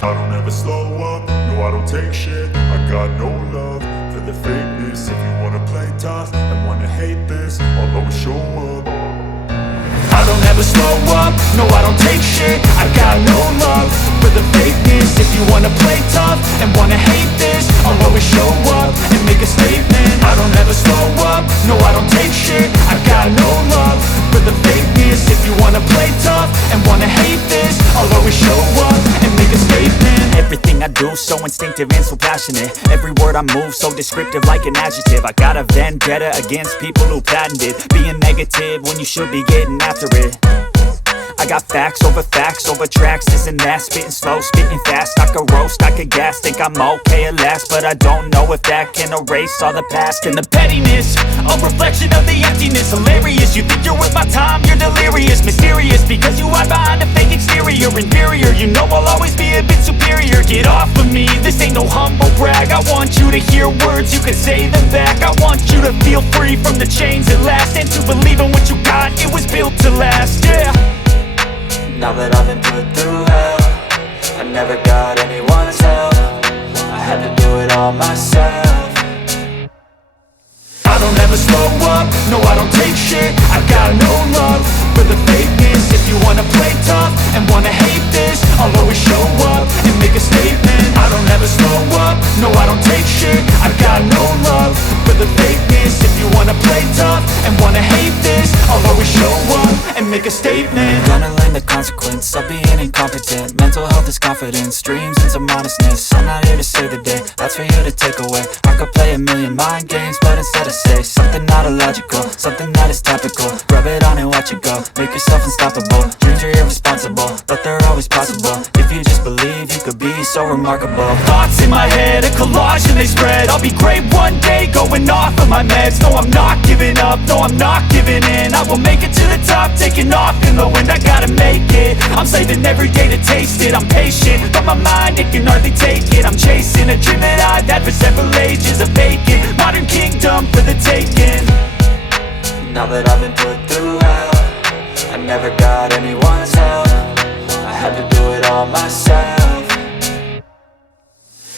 I don't ever slow up, no I don't take shit. I got no love for the fakeness. If you wanna play tough and wanna hate this, I'll always show up. I don't ever slow up, no I don't take shit. I got no love for the fakeness. If you wanna play tough and wanna hate this, I'll always show up and make a statement. I don't ever slow up, no I don't take shit. I got no love for the fakeness. If you wanna play tough and wanna hate this, I'll always show up and make a statement. Everything I do so instinctive and so passionate. Every word I move so descriptive like an adjective. I got a vendetta against people who patented being negative when you should be getting after it. I got facts over tracks, this and that. Spitting slow, spitting fast. I could roast, I could gas. Think I'm okay at last, but I don't know if that can erase all the past. And the pettiness, a reflection of the emptiness. Hilarious, you think you're worth my time, you're delirious. Mysterious, because you hide behind a fake exterior. Inferior, you know I'll always be a bit superior. Get off of me, this ain't no humble brag. I want you to hear words, you can say them back. I want you to feel free from the chains at last, and to believe in what you got, it was built to last, yeah. Now that I've been put through hell, I never got anyone's help. I had to do it all myself. I don't ever slow up, no I don't take shit. I got no love for the fakeness. If you wanna play tough and wanna hate this, I'll always show up and make a statement. I don't ever slow up, no I don't take shit. I got no love for the fakeness. If you wanna play tough and wanna hate this, I'll always show up and make a statement. Gonna learn the consequence of being incompetent. Mental health is confidence, dreams and some modestness. I'm not here to save the day, that's for you to take away. I could play a million mind games, but instead I say something not illogical, something that is topical. Rub it on and watch it go, make yourself unstoppable. Dreams are irresponsible, but they're always possible. If you just believe, you could be so remarkable. Thoughts in my head, a collage and they spread. I'll be great one day, going off of my meds. No, I'm not giving up, no, I'm not giving in. I will make it to the top, taking off in the wind. I gotta make it, I'm saving every day to taste it. I'm patient, but my mind, it can hardly take it. I'm chasing a dream that I've had for several ages. A vacant, modern kingdom for the taking. Now that I've been put through hell, I never got anyone's help. I had to do it all myself.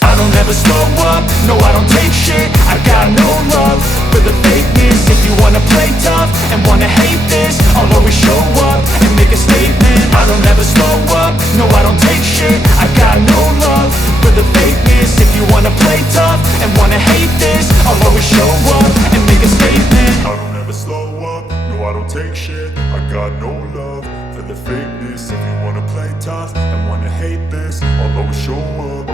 I don't ever slow up, no I don't take shit. I got no love for the fakeness. If you wanna play tough and wanna hate this, I'll always show up and make a statement. I don't ever slow up, no I don't take shit. I got no love for the fakeness. If you wanna play tough and wanna hate this, I'll always show up and make a statement. I don't ever slow up, no I don't take shit. I got no love for the fakeness. If you wanna play tough and wanna hate this, I'll always show up.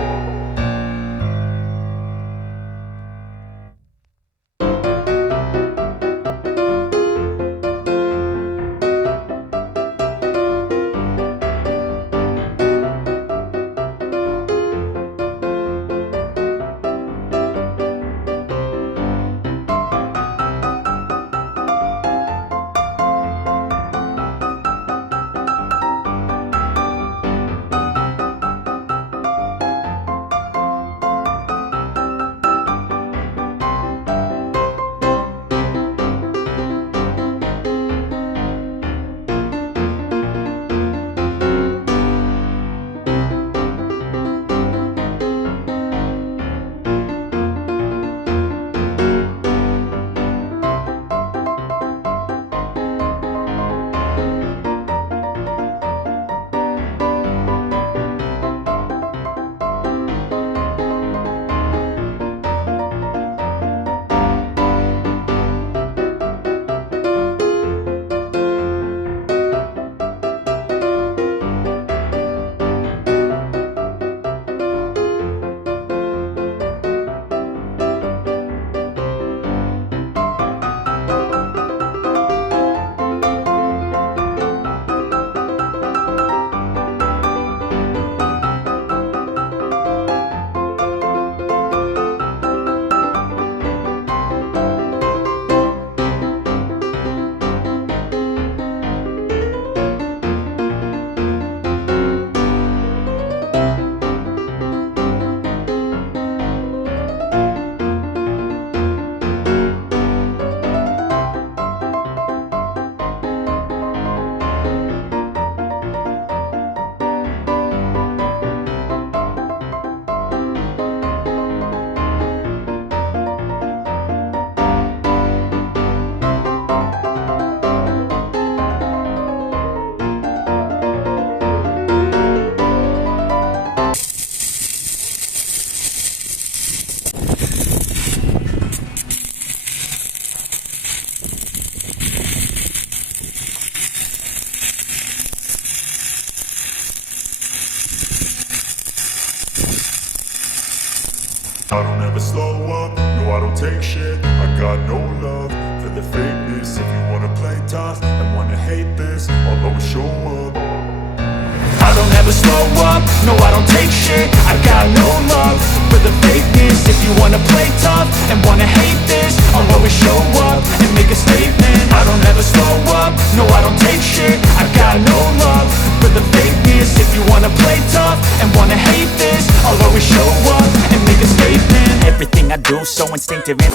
never slow up, no I don't take shit. I got no love for the fakeness. If you wanna play tough and wanna hate this, I'll always show up. I don't ever slow up, no I don't take shit. I got no love for the fakeness. If you wanna play tough and wanna hate this, I'll always show up and make a statement. I don't ever slow up, no I don't take shit. I got no love for the fakeness. If you wanna play tough and wanna hate this, I'll always show up and make a statement. Everything I do so instinctive and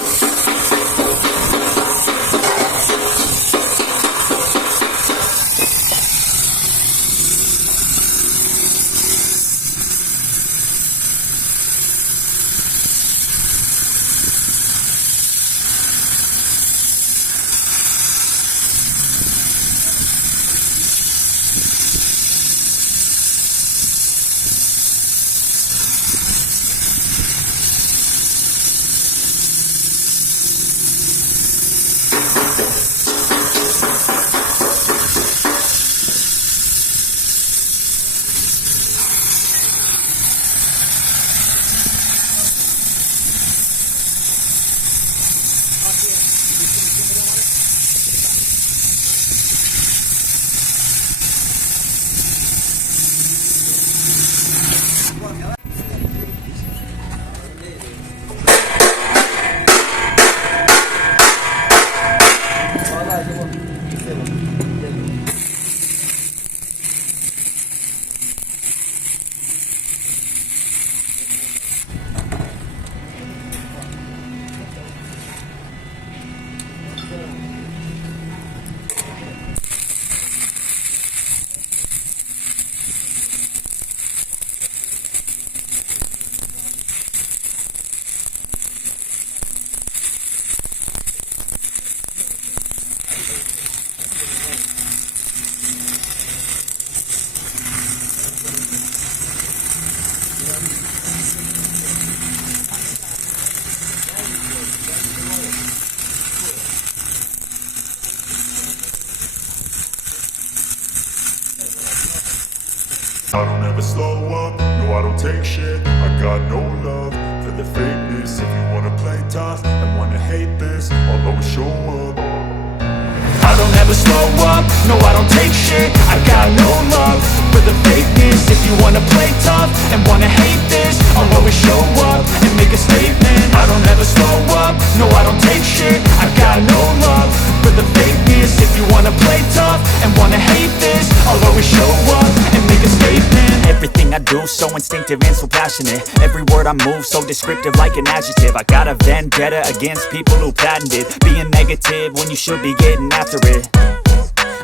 I don't ever slow up, no I don't take shit. I got no love for the fakeness. If you wanna play tough and wanna hate this, I'll always show up. I don't ever slow up, no I don't take shit. I got no love for the fakeness. If you wanna play tough and wanna hate this, I'll always show up and make a statement. I don't ever slow up, no I don't take shit. I got no love for the fakeness. If you wanna play tough and wanna hate this, I'll always show up and make a statement. Everything I do so instinctive and so passionate. Every word I move so descriptive like an adjective. I got a vendetta against people who patented being negative when you should be getting after it.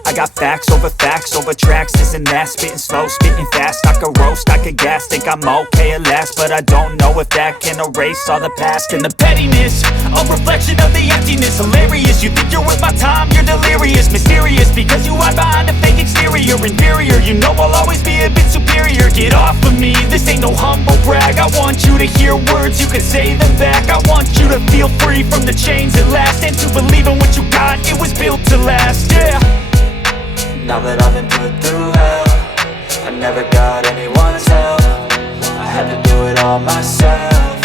I got facts over tracks, this and that. Spitting slow, spitting fast. I could roast, I could gas. Think I'm okay at last, but I don't know if that can erase all the past. And the pettiness, a reflection of the emptiness. Hilarious, you think you're worth my time, you're delirious. Mysterious, because you hide behind a fake exterior. Inferior, you know I'll always be a bit superior. Get off of me, this ain't no humble brag. I want you to hear words, you can say them back. I want you to feel free from the chains at last, and to believe in what you got, it was built to last, yeah. Now that I've been put through hell, I never got anyone's help. I had to do it all myself.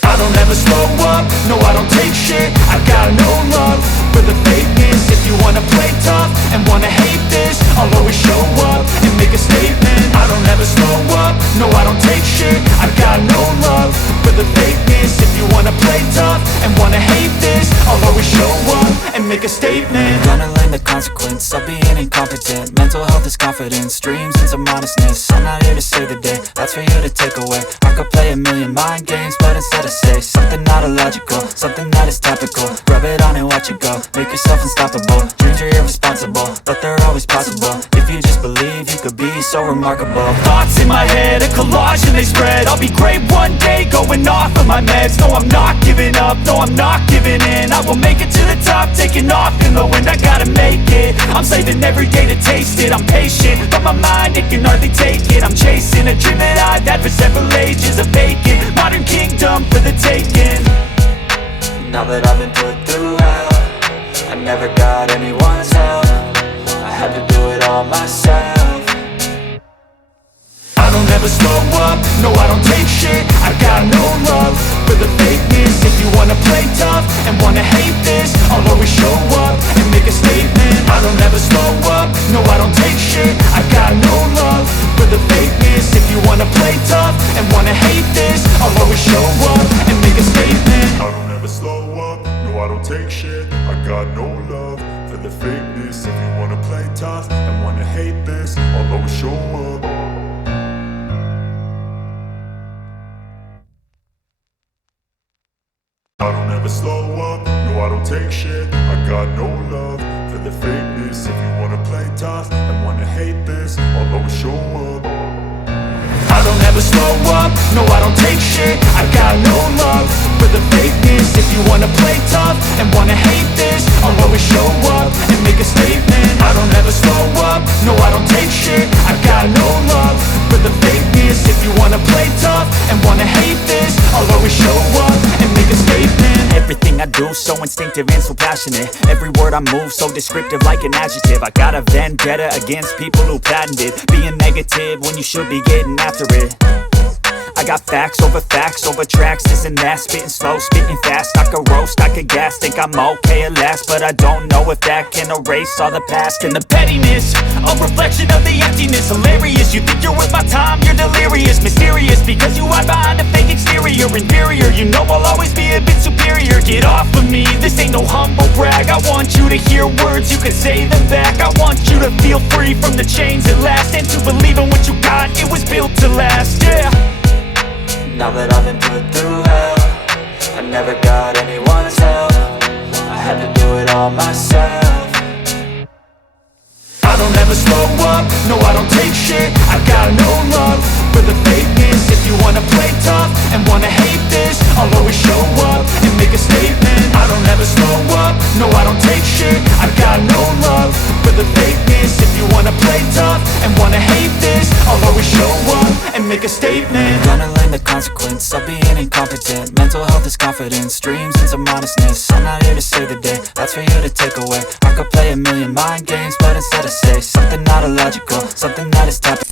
I don't ever slow up, no I don't take shit. I got no love for the fakeness. If you wanna play tough and wanna hate this, I'll always show up and make a statement. I don't ever slow up, no I don't take shit. I got no love for the fakeness. If you wanna play tough and wanna hate this, I'll always show up and make a statement. Gonna learn the consequence of being incompetent. Mental health is confidence, dreams and some honestness. I'm not here to save the day, that's for you to take away. I could play a million mind games, but instead I say something not illogical, something that is topical. Rub it on and watch it go, make yourself unstoppable. Dreams are irresponsible, but they're always possible. If you just believe, you could be so remarkable. Thoughts in my head, a collage and they spread. I'll be great one day, going off of my meds. No, I'm not giving up, no, I'm not giving in. I will make it to the top, taking off in the wind. I gotta make it, I'm saving every day to taste it. I'm patient, but my mind, it can hardly take it. I'm chasing a dream that I've had for several ages. A vacant, modern kingdom for the taking. Now that I've been put through hell, I never got anyone's help. I had to do it all myself. I don't ever slow up, no I don't take shit. I got got no love for the fakeness. If you wanna play tough and wanna hate this, I'll always show up and make a statement. I don't ever slow up, no I don't take shit. I got no love for the fakeness. If you wanna play tough and wanna hate this, I'll always show up and make a statement. I don't ever slow up, no I don't take shit. I got no love for the fakeness. If you wanna play tough and wanna hate this, I'll always show up. I don't ever slow up, no I don't take shit. I got no love for the fakeness. If you wanna play tough and wanna hate this, I'll always show up. I don't ever slow up, no I don't take shit. I got no love for the fakeness. If you wanna play tough and wanna hate this, I'll always show up and make a statement. I don't ever slow up, no I don't take shit. I got no love for the fakeness. If you wanna play tough and wanna hate this, I'll always show up and make a statement. Everything I do so instinctive and so passionate. Every word I move so descriptive like an adjective. I got a vendetta against people who patented being negative when you should be getting after it. I got facts over tracks, this and that. Spitting slow, spitting fast. I could roast, I could gas. Think I'm okay at last, but I don't know if that can erase all the past. And the pettiness, a reflection of the emptiness. Hilarious, you think you're worth my time, you're delirious. Mysterious, because you hide behind a fake exterior. Inferior, you know I'll always be a bit superior. Get off of me, this ain't no humble brag. I want you to hear words, you can say them back. I want you to feel free from the chains at last, and to believe in what you got, it was built to last, yeah. Now that I've been put through hell, I never got anyone's help. I had to do it all myself. I don't ever slow up, no I don't take shit. I got no love for the fakeness. If you wanna play tough and wanna hate this, I'll always show up and make a statement. I don't ever slow up, no I don't take shit. I got no love for the fakeness. If you wanna play tough and wanna hate this, I'll always show up and make a statement. Gonna learn the consequence of being incompetent. Mental health is confidence, dreams and some honestness. I'm not here to save the day, that's for you to take away. I could play a million mind games, but instead I say something not illogical, something that is topical.